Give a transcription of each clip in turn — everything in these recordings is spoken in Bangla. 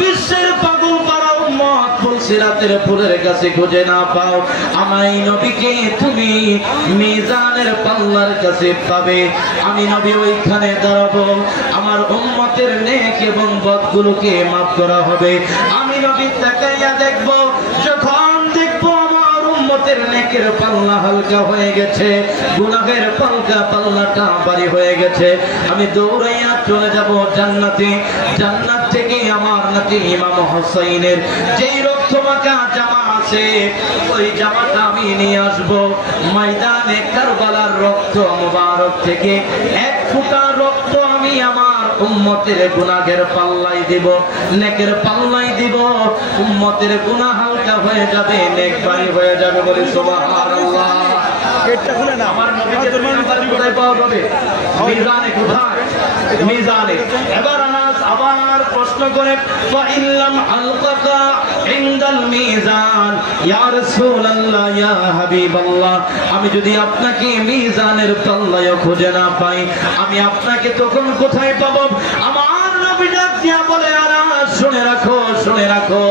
বিশ্বের পাগল পারা উম্মত ফুলসিরাতের ফুলের কাছে খুঁজে না পাও, আমায় নবীকে তুমি মিজানের পাল্লার কাছে পাবে। আমি নবী ওইখানে দাঁড়াবো, আমার উম্মতের নেক এবং বদগুলোকে মাফ করা হবে। আমি নবী তাকাইয়া দেখবো, যখন দেখবো আমার উম্মতের নেকের পাল্লা হালকা হয়ে গেছে, গুনাহের পাল্লাটা ভারী হয়ে গেছে, আমি দৌড়াইয়া চলে যাব জান্নাতে। জান্নাত থেকে আমার নাতি ইমাম হোসেনের যেই রক্তমাখা জামা আছে, ওই জামাটা আমি নিয়ে আসবো। ময়দানে কারবালার রক্ত মুবারক থেকে এক ফোঁটা রক্ত আমি আমার উম্মতের গুনাহের পাল্লাই দিব, নেকের পাল্লাই দিব। উম্মতের গুনাহ হালকা হয়ে যাবে, নেক ভারী হয়ে যাবে। বলি সুবহানাল্লাহ। গেটটা খুলে না। আমার নবীকে কোথায় পাওয়া যাবে? মিজানে। কোথায়? মিজানে। এবার আনাস আবার প্রশ্ন করে, ফাইল্লাম আলকাকা ইনদাল মিজান ইয়া রাসূলুল্লাহ ইয়া হাবিবাল্লাহ, আমি যদি আপনাকে মিজানের পাল্লায় খুঁজে না পাই, আমি আপনাকে তখন কোথায় পাবো? আমার নবী ডাক দিয়া বলে, আনাস শুনে রাখো, শুনে রাখো,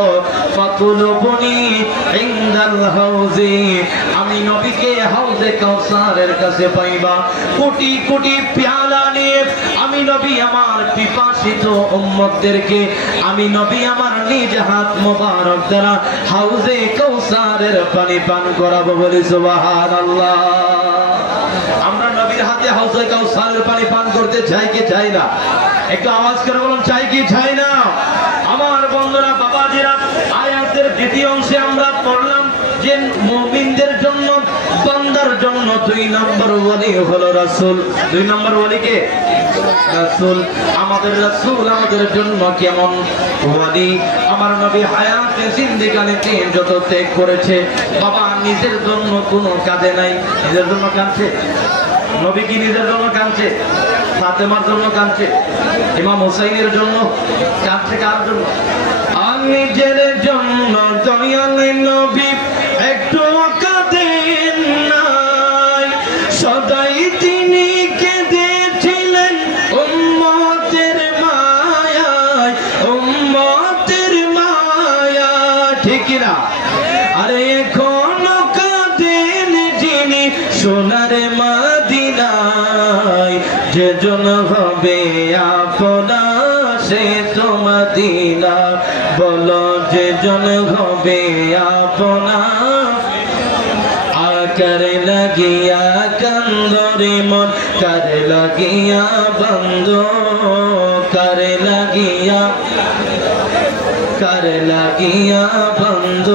ফাতুলুবনি ইনদাল হাউজি, আমি নবীকে হাউজে কাউসারের কাছে পাইবা। কোটি কোটি পেয়ালা নিয়ে আমি নবী আমার পিপাসিত উম্মতদেরকে আমি নবী আমার নিজ হাত মোবারক দ্বারা হাউজে কাউসারের পানি পান করাবো। বলি সুবহানাল্লাহ। আমরা নবীর হাতে হাউজে কাউসারের পানি পান করতে চাই কি চাই না? একটু আওয়াজ করে বলুন, চাই কি চাই না? আমার বন্ধুরা, বাবাজিরা, আয়াতের দ্বিতীয় অংশে আমরা পড়লাম যে মুমিনদের জন্য, বান্দার জন্য 2 নম্বর ওয়ালি হলো রাসূল। 2 নম্বর ওয়ালি কে? রাসূল। আমাদের রাসূল আমাদের জন্য কেমন ওয়ালি? আমার নবী হায়াতে জিন্দেগানিতে যত ত্যাগ করেছে, বাবা নিজের জন্য কোনো কাঁদে নাই। নিজের জন্য কাঁদছে? নবী কি নিজের জন্য কাঁদছে? ফাতেমার জন্য কাঁদছে, ইমাম হুসাইনের জন্য কাঁদছে। কার জন্য? আর নিজের জন্য দয়াল নবী একটু কাঁদেন নাই, সদাই তিনি কেঁদেছিলেন উম্মতের মায়ায়, উম্মতের মায়ায়। ঠিক না? আরে এখনো কাঁদেন যিনি সোনার মদিনায়, যেজন হবে আপনা সে তো মদিনা। বলো যেজন হবে আপনা, আকার লাগিয়া কান্দরে মন, কার লাগিয়া বন্ধ, কার লাগিয়া, কার লাগিয়া বন্ধ,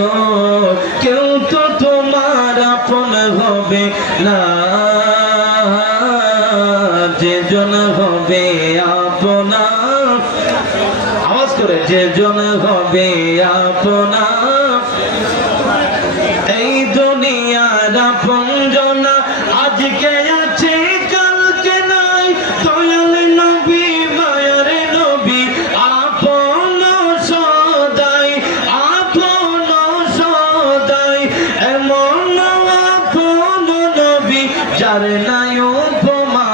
কেউ তো তোমার আপন হবে না, যেজন হবে আপনা। আওয়াজ করে, যেজন হবে আপনা। এই দুনিয়ার আপনজনা আজকে আছে কালকে নাই, দয়াল নবী মায়ার নবী আপন সদাই, আপন সদাই। এমন আপন নবী যার নাই উপমা,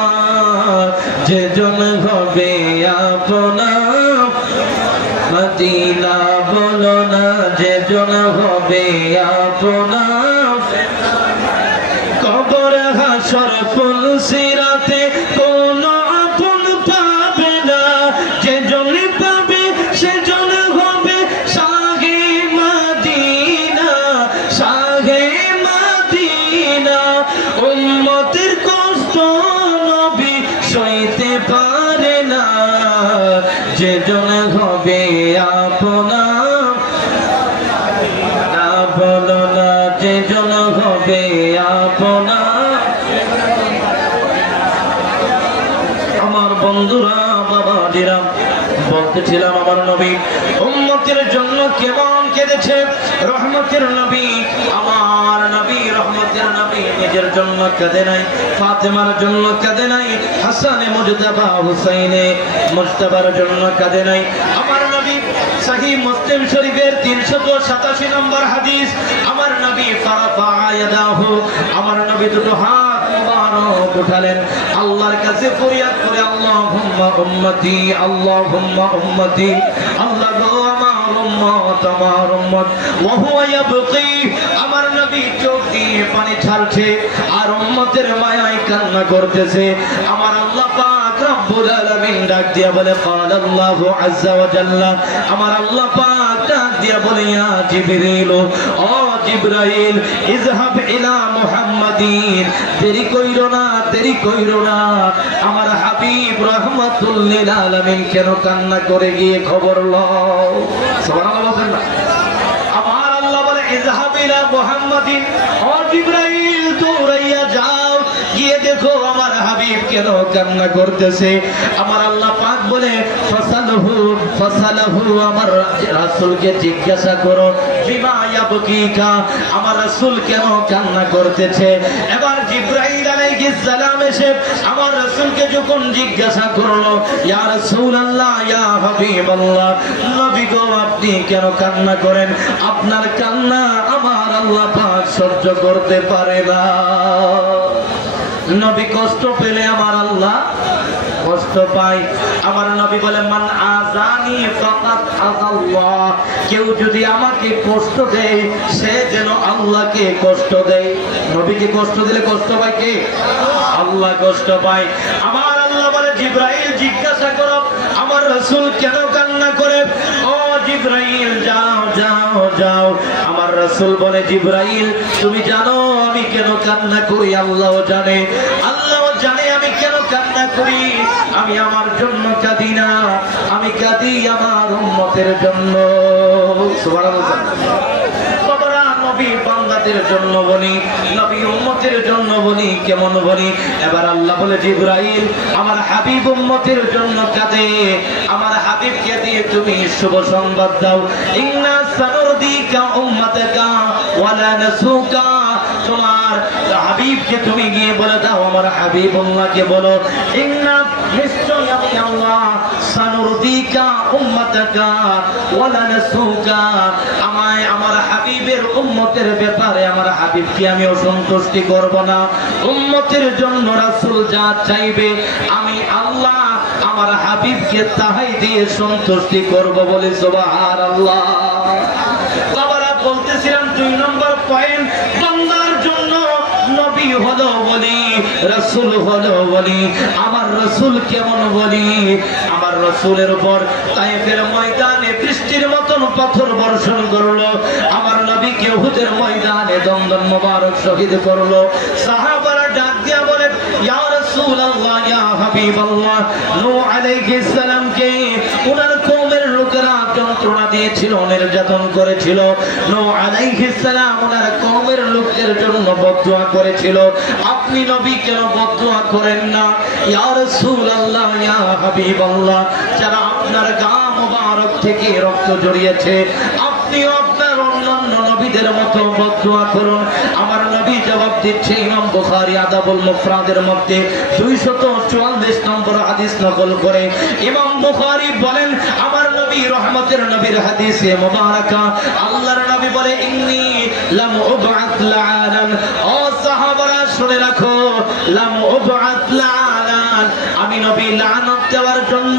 যেজন হবে আপনা মদিনা। বলো না যেজন হবে আপনা, কবর হাসর ফুলসিরাতে কোনো আপন পাবে না, যেজন পাবে সেজন হবে শাহে মদিনা, শাহে মদিনা। উম্মতের কষ্ট নবী সইতে পারে না, যেজন হবে আপনা। না বলো না যেজন হবে আপনা। আমার বন্ধুরা, বাবাজিরা, বলতেছিলাম আমার নবী উম্মতের জন্য কেমন কেঁদেছে। রহমতের নবী, আমার নবী রহমতের নবী নিজের জন্য কাঁদে নাই, ফাতেমার জন্য কাঁদে নাই, হাসানে মুজতাবা হুসাইনে মুজতাবার জন্য কাঁদে নাই। আমার নবী সহিহ মুসলিম শরীফের 387 নম্বর হাদিস, আমার নবী ফারাফা ইয়াদাহু, আমার নবী দুটো হাত মুবারক উঠালেন, আল্লাহর কাছে ফরিয়াদ করে, আল্লাহুম্মা উম্মতি, আল্লাহুম্মা উম্মতি, আল্লাহ গো আমার আমার উম্মত ওয়া হুয়া ইয়াবকি আমার নবী চোখ দিয়ে পানি ছাড়ছে আর উম্মতের মায়ায় কান্না করতেছে আমার আল্লাহ পাক রব্বুল আলামিন ডাক দিয়া বলে قال الله عز وجل আমার আল্লাহ পাক ডাক দিয়া বলে ইয়া জিবরিল ও জিবরাইল ইযহাব ইলা মুহাম্মাদিন দেরি কইরো না আমার হাবিব রাহমাতুল লিল আলামিন কেন কান্না করে গিয়ে খবর লও সুবহানাল্লাহ বলেন না আমার আল্লাহ বলে ইযহাব ইলা মুহাম্মাদিন ও জিবরাইল দৌড়াইয়া যাও গিয়ে দেখো আমার হাবিব কেন কান্না করতেছে আমার আল্লাহ পাক বলে ফাসালহু আমার রাসূলকে জিজ্ঞাসা করো বিমা ইয়াবকিকা আমার রাসূল কেন কান্না করতেছে এবার জিবরাইল আলাইহিস সালাম এসে আমার রাসূলকে যখন জিজ্ঞাসা করলো ইয়া রাসূলুল্লাহ ইয়া হাবিবাল্লাহ নবী গো আপনি কেন কান্না করেন আপনার কান্না আমার আল্লাহ পাক সহ্য করতে পারে না নবী কষ্ট পেলে আমার আল্লাহ কষ্ট পায় আমার নবী বলে মান আযানি ফাকাত আযাল্লাহ কেউ যদি আমাকে কষ্ট দেয় সে যেন আল্লাহকে কষ্ট দেয় নবীকে কষ্ট দিলে কষ্ট পায় কে আল্লাহ কষ্ট পায় আমার আল্লাহ বলে জিবরাইল জিজ্ঞাসা করো আমার রাসূল কেন কান্না করে ও জিবরাইল যাও আমার রাসূল বলে জিবরাইল তুমি জানো আমি কেন কান্না করি আল্লাহ জানে আমি কেন কান্না করি আমি আমার জন্য কাঁদি না আমি কাঁদি আমার উম্মতের জন্য সুবহানাল্লাহ বাবারা নবী বান্দাদের জন্য বলি নবী উম্মতের জন্য বলি কেমন বলি এবার আল্লাহ বলে জিবরাইল আমার হাবিব উম্মতের জন্য কাঁদে আমার হাবিবকে দিয়ে তুমি শুভ সংবাদ দাও ইন্না সানুরদিকা উম্মাতাকা ওয়ালা নাসুকা তোমার হাবিবকে তুমি গিয়ে বলে দাও আমার হাবিবুল্লাহকে বলো ইন্না নিশ্চয় আমি আল্লাহ সানুরদিকা উম্মাতাকা ওয়ালা নাসুকা আমায় আমার হাবিবের উম্মতের ব্যাপারে আমার হাবিবকে আমি অসন্তুষ্টি করব না উম্মতের জন্য রাসূল যা চাইবে আমি আল্লাহ আমার হাবিবকে তাহাই দিয়ে সন্তুষ্টি করব বলে সুবহানাল্লাহ বাবারা বলতেছিলাম 2 নম্বর পয়েন্ট বান্দার জন্য নবী হলো বলি রাসূল হলো বলি আমার রাসূল কেমন বলি আমার রাসূলের উপর তায়েফের ময়দানে বৃষ্টির মতন পাথর বর্ষণ করলো আমার নবীকে উহুদের ময়দানে দন্দন মোবারক শহীদ করলো সাহাবারা ডাক দিয়া বলে ইয়া রাসূলুল্লাহ ইয়া হাবিবাল্লাহ নূহ আলাইহিস সালামকে ওনার কওমের লোকেরা যন্ত্রণা দিয়েছিল নির্যাতন করেছিল নূহ আলাইহিস সালাম ওনার কওমের লোকদের জন্য বদদুয়া করেছিল আপনি নবী কেন বদদুয়া করেন না ইয়া রাসূলুল্লাহ ইয়া হাবিবাল্লাহ যারা আপনার গা মোবারক থেকে রক্ত ঝরিয়েছে আপনিও আপনার অন্যান্য নবীদের মতো বদদুয়া করুন আমার নবী জবাব দিচ্ছে ইমাম বুখারী আদাবুল মুফরাদের মধ্যে 244 নম্বর হাদিস নকল করে ইমাম বুখারী বলেন আমার নবী রহমতের নবীর হাদিসে মুবারাকা আল্লাহর নবী বলে ইন্নী লাম উবআত লাআনান ও সাহাবারা শুনে রাখো লাম উবআত লাআনান আমি নবী লানত দেওয়ার জন্য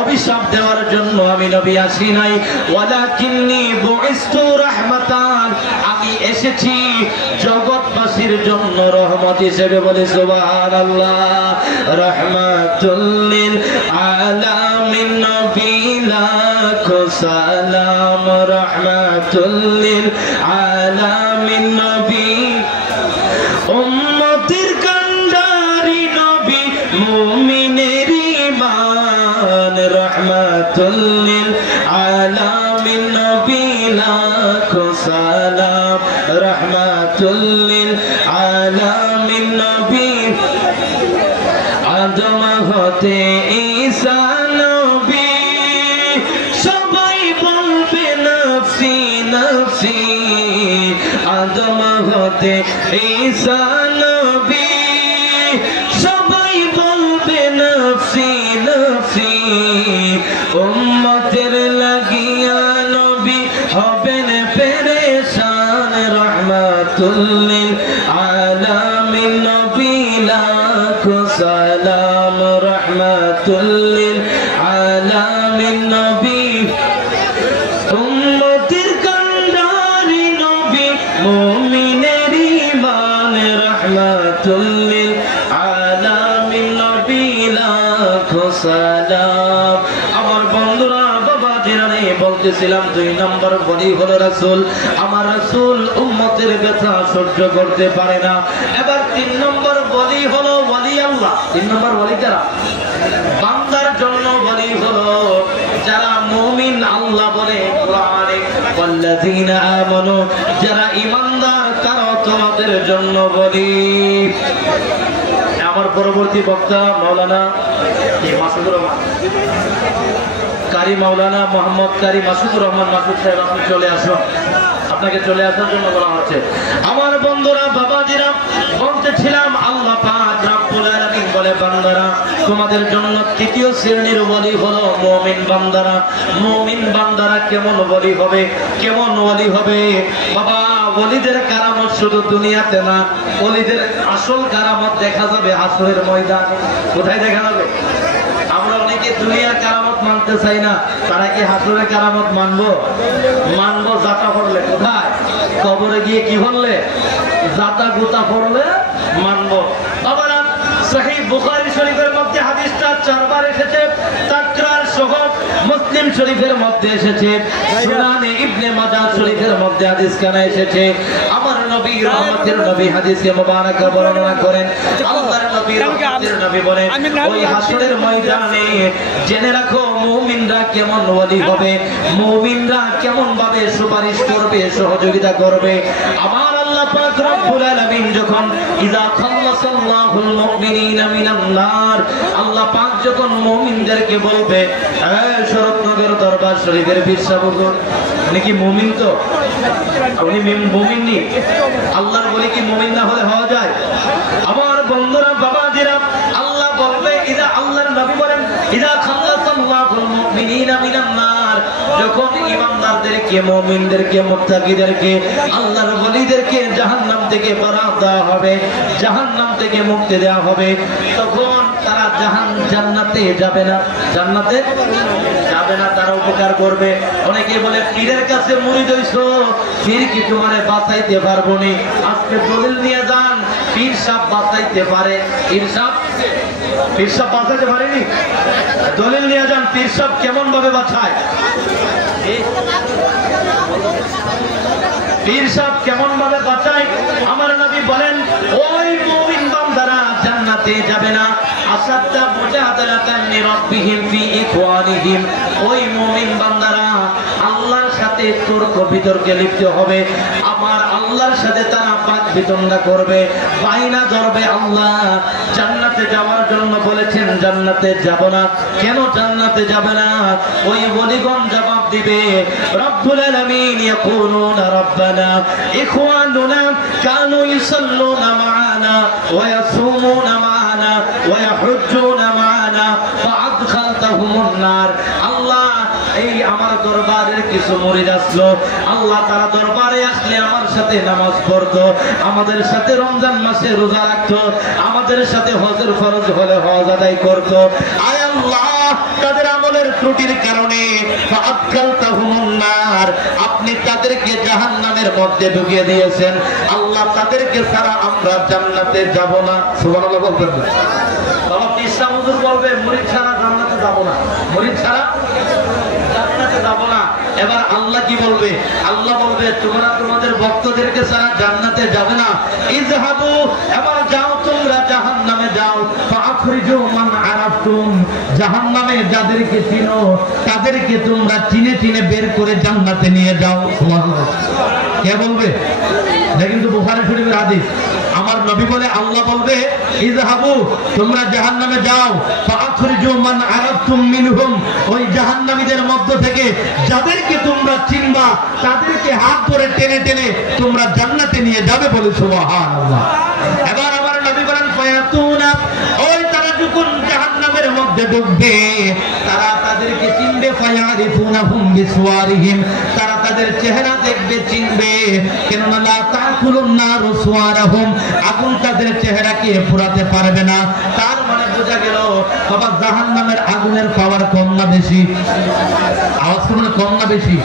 অভিশাপ দেওয়ার জন্য আমি নবী আসি নাই ওয়ালাকিন্নী বুইস্তু রাহমাতান আমি এসেছি জগৎবাসীর জন্য রহমত হিসেবে বলে সুবহানাল্লাহ রাহমাতুল লিল আলামিন নবী লাখো সালাম রাহমাতুল লিল আলামিন নবী উম্মতের কান্ডারি নবী মুমিনের ঈমান রাহমাতুল লিল আলামিন নবী লাখো সালাম রাহমাতুল লিল আলামিন নবী আদম হতে ঈসা নবী সবাই বলবে নফসি নফসি আদম হতে ঈসা নবী সবাই বলবে নফসি নফসি উম্মতের লাগিয়া নবী হবেন পেরেশান রাহমাতুল লিল আলামিন নবী লাখো সালাম রাহমাতুল লিল আলামিন নবী বলতেছিলাম 2 নম্বর বলি হলো রাসূল। আমার রাসূল উম্মতের ব্যথা সহ্য করতে পারে না। এবার 3 নম্বর বলি হলো ওয়ালি আল্লাহ। 3 নম্বর ওয়ালি কারা? বান্দার জন্য বলি হলো যারা মুমিন। আল্লাহ বলে কোরআনে ওয়াল্লাযীনা আমানু, যারা ঈমানদার তারা তোমাদের জন্য বলি। আমার পরবর্তী বক্তা মাওলানা মাসুদুর রহমান কারি, মাওলানা মোহাম্মদ কারি মাসুদুর রহমান মাসুদ সাহেব, আপনি চলে আসুন। আপনাকে চলে আসার জন্য বলা হচ্ছে। আমার বন্ধুরা, বাবাজিরা, বলতেছিলাম আল্লাহ পাক রব্বুল আলামিন বলে বান্দারা তোমাদের জন্য 3য় শ্রেণীর ওয়ালি হলো মুমিন বান্দারা। মুমিন বান্দারা কেমন ওয়ালি হবে? কেমন ওয়ালি হবে? বাবা, ওয়ালিদের কারামত শুধু দুনিয়াতে না, ওয়ালিদের আসল কারামত দেখা যাবে হাসরের ময়দানে। কোথায় দেখা যাবে? আমরা অনেকে দুনিয়ার কারামত মানতে চাই না, তারা কি হাসরের কারামত মানবো? মানবো জাতা পড়লে। কোথায়? কবরে গিয়ে কি বললে? জাতা গুতা পড়লে মানবো। বাবারা, সহিহ বুখারী শরীফের মধ্যে হাদিসটা 4 বার এসেছে, তাকরার সহ মুসলিম শরীফের মধ্যে এসেছে, সুনানে ইবনে মাজাহ শরীফের মধ্যে হাদিস কানা এসেছে। আমার নবী রহমতের নবী হাদিসে মুবারাকা বর্ণনা করেন। আল্লাহর নবী রহমতের নবী বলেন, ওই হাসরের ময়দানে জেনে রাখো মুমিনরা কেমন ওয়ালি হবে, মুমিনরা কেমন ভাবে সুপারিশ করবে, সহযোগিতা করবে। আমার আল্লাহ পাক রব্বুল আলামিন যখন ইযা খাল্লাসাল্লাহুল মুমিনিনা মিনান নার, আল্লাহ পাক যখন মুমিনদেরকে বলবে, এই শরৎনগর দরবার শরীফের পীর সাহেব হুজুর, উনি কি মুমিন? তো উনি মুমিন নি? আল্লাহর বলি কি মুমিন না হলে হওয়া যায়? আমার বন্ধুরা, বাবাজিরা, আল্লাহ বলবে, ইযা, আল্লাহর নবী বলেন, ইযা খাল্লাসাল্লাহুল মুমিনিনা মিনান নার, যখন ঈমানদারদেরকে, মুমিনদেরকে, মুত্তাকিদেরকে, আল্লাহর ওয়ালিদেরকে জাহান্নাম থেকে বারাত দেওয়া হবে, জাহান্নাম থেকে মুক্তি দেওয়া হবে, তখন তারা জান্নাতে যাবে না। জান্নাতে যাবে না, তারা উপকার করবে। অনেকে বলে পীরের কাছে মুরিদ হইছো, পীর কি তোমারে বাঁচাইতে পারবো নি? আজকে দলিল নিয়ে যান, পীর সাহেব বাঁচাইতে পারে। পীর সাহেব বাঁচাইতে পারেনি? দলিল নিয়ে যান, পীর সাহেব কেমন ভাবে বাঁচায়? পীর সাহেব কেমন ভাবে বাঁচায়? আমার নবী বলেন, ওই মুমিন বান্দারা জান্নাতে যাবে না। আসাদা মুজাহাদাতান লিরাব্বিহিম ফি ইখওয়ানিহিম, ওই মুমিন বান্দারা আল্লাহর সাথে তর্ক বিতর্কে লিপ্ত হবে। আমার আল্লাহর সাথে তারা বাদ বিতণ্ডা করবে, বাইনা ধরবে। আল্লাহ জান্নাতে যাওয়ার জন্য বলেছেন, জান্নাতে যাব না। কেন জান্নাতে যাবে না? ওই ওয়ালিগণ জবাব দিবে, রব্বুল আলামিন ইয়াকুলুনা রাব্বানা ইখওয়ানুনা কানু ইসাল্লুনা মা'ানা ওয়া ইয়াসুমুনা মা'ানা ওয়া ইয়াহুজ্জুনা মা'ানা ফাআদখালতাহুমুন নার। আল্লাহ, এই আমার দরবারের কিছু মুরিদ আসলো, আল্লাহ তারা দরবারে আসলে আমার সাথে নামাজ পড়তো, আমাদের সাথে রমজান মাসে রোজা রাখতো, আমাদের সাথে হজের ফরজ হলে হজ আদায় করতো। আয় আল্লাহ, তাদের আমলের ত্রুটির কারণে ফাআদখালতাহুমুন নার, আপনি তাদেরকে জাহান্নামের মধ্যে ঢুকিয়ে দিয়েছেন। আল্লাহ, তাদেরকে ছাড়া আমরা জান্নাতে যাব না। সুবহানাল্লাহ বলবেন না? বাবা পীর সাহেব হুজুর বলবে, মুরিদ ছাড়া জান্নাতে যাব না, মুরিদ ছাড়া জান্নাতে যাব না। এবার আল্লাহ কি বলবে? আল্লাহ বলবে, তোমরা তোমাদের ভক্তদেরকে ছাড়া জান্নাতে যাবে না। ইযহাবু, এবার যাও তোমরা জাহান্নামে যাও। ফাআখরিজু মান আরাফতুম, জাহান্নামে যাদেরকে চিনো তাদেরকে তোমরা চিনে চিনে বের করে জান্নাতে নিয়ে যাও। সুবহানাল্লাহ। কে বলবে? এটা কিন্তু বুখারী শরীফের হাদিস। আমার নবী বলে, আল্লাহ বলবে, ইযহাবু, তোমরা জাহান্নামে যাও। ফাআখরিজু মান আরাফতুম মিনহুম, ওই জাহান্নামীদের মধ্য থেকে যাদেরকে তোমরা চিনবা তাদেরকে হাত ধরে টেনে টেনে তোমরা জান্নাতে নিয়ে যাবে। বলে সুবহানাল্লাহ। এবার আমার নবী বলেন, ফায়াতুনা, ওই তারা যখন জাহান্নামের মধ্যে ঢুকবে তারা তাদেরকে চিনবে। ফায়ারিফুনাহুম বিসওয়ারিহিম, তারা তাদের চেহারা দেখবে, চিনবে। কেননা লা তাকুলুন নারু সুওয়ারাহুম, আগুন তাদের চেহারাকে পুরাতে পারবে না। তার মানে বোঝা গেল বাবা, জাহান্নামের আগুনের পাওয়ার কম না বেশি? আওয়াজ করুন, কম না বেশি?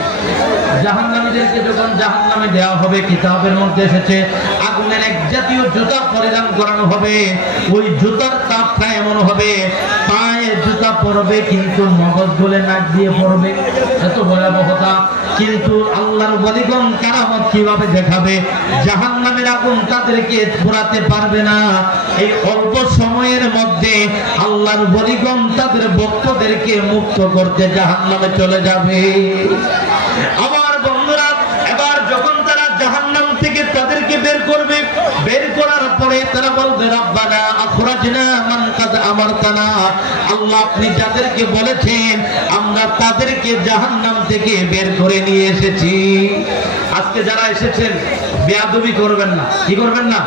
জাহান্নামীদেরকে যখন জাহান্নামে দেওয়া হবে, কিতাবের মধ্যে এসেছে আগুনের এক জাতীয় জুতা পরিধান করানো হবে। ওই জুতার তাপটা এমন হবে, পায়ে পায়ে জুতা পরবে কিন্তু মগজ গলে নাক দিয়ে পড়বে, এত ভয়াবহতা। কিন্তু আল্লাহর ওয়ালিগণ কারামত কিভাবে দেখাবে? জাহান্নামের আগুন তাদেরকে পোড়াতে পারবে না। এই অল্প সময়ের মধ্যে আল্লাহর ওয়ালিগণ তাদের ভক্তদেরকে মুক্ত করতে জাহান্নামে চলে যাবে। আমার বন্ধুরা, এবার যখন তারা জাহান্নাম থেকে তাদেরকে বের করবে, বের করার পরে তারা বলবে রব্বানা আখরাজনা মান কাদ আমারতানা, আল্লাহ আপনি যাদেরকে বলেছেন আমরা তাদেরকে জাহান্নাম থেকে বের করে নিয়ে এসেছি। আজকে যারা এসেছেন বেয়াদবি করবেন না। কি করবেন না?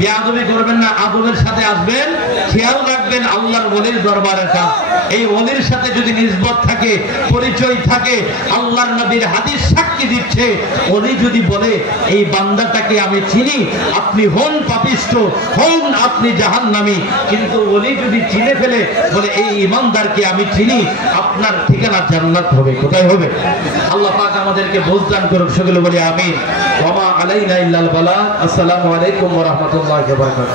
বেয়াদবি করবেন না, আদবের সাথে আসবেন। খেয়াল রাখবেন আল্লাহর ওলির দরবারে কাজ। এই ওলির সাথে যদি নিসবত থাকে, পরিচয় থাকে, আল্লাহর নবীর হাদিস সাক্ষী দিচ্ছে, ওলি যদি বলে এই বান্দাটাকে আমি চিনি, আপনি হন পাপিষ্ঠ, হন আপনি জাহান্নামী, কিন্তু ওলি যদি চিনে ফেলে বলে এই ইমানদারকে আমি চিনি, আপনার ঠিকানা জান্নাত হবে। কোথায় হবে? আল্লাহ পাক আমাদেরকে বুঝদান করুক। সকলে বলি আমিন। ওয়া মা আলাইনা ইল্লাল বালাগ। আসসালামু আলাইকুম ওয়া রাহমাতুল্লাহি ওয়া বারাকাতুহু।